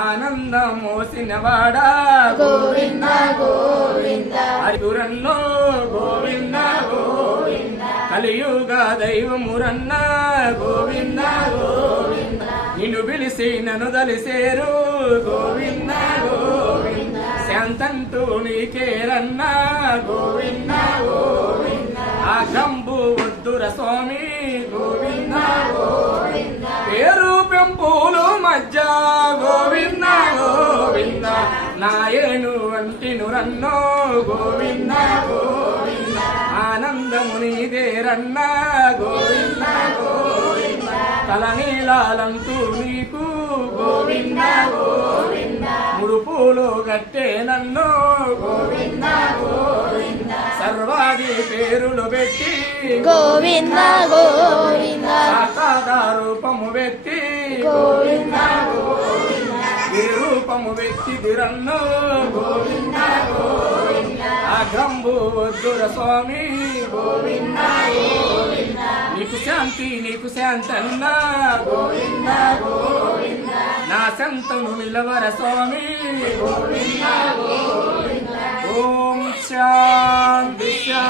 ఆనందం మోసినవాడా గోవింద గోవింద అరురన్నో గోవింద గోవింద కలియుగ దైవమురన్న గోవింద గోవింద నిన్ను పిలిచి నన్ను దలిసేరు గోవింద గోవింద శాంతంటూ నీకేరన్న గోవింద గోవింద ఆ గంబు వద్దుర స్వామి గోవింద గోవింద పేరు పెంపులు మధ్య గోవింద గోవింద నాయను వంటిను రన్నో గోవింద గోవింద ఆనందము నీదేరన్న గోవింద గోవింద తలనీలాలంటూ నీకు గోవింద గోవింద ముడుపులు గట్టే నన్ను గోవింద గోవింద సర్వాది పేరులు పెట్టి గోవింద గోవింద సాకార రూపము పెట్టి గోవింద రూపము వ్యక్తి దిరన్నో గోవింద గోవింద అగంబు వద్దుర స్వామి గోవింద గోవింద నీకు శాంతన్న గోవింద గోవింద నా శాంతను నిలవర స్వామి గోవింద గోవింద ఓం శాంతి శాంతి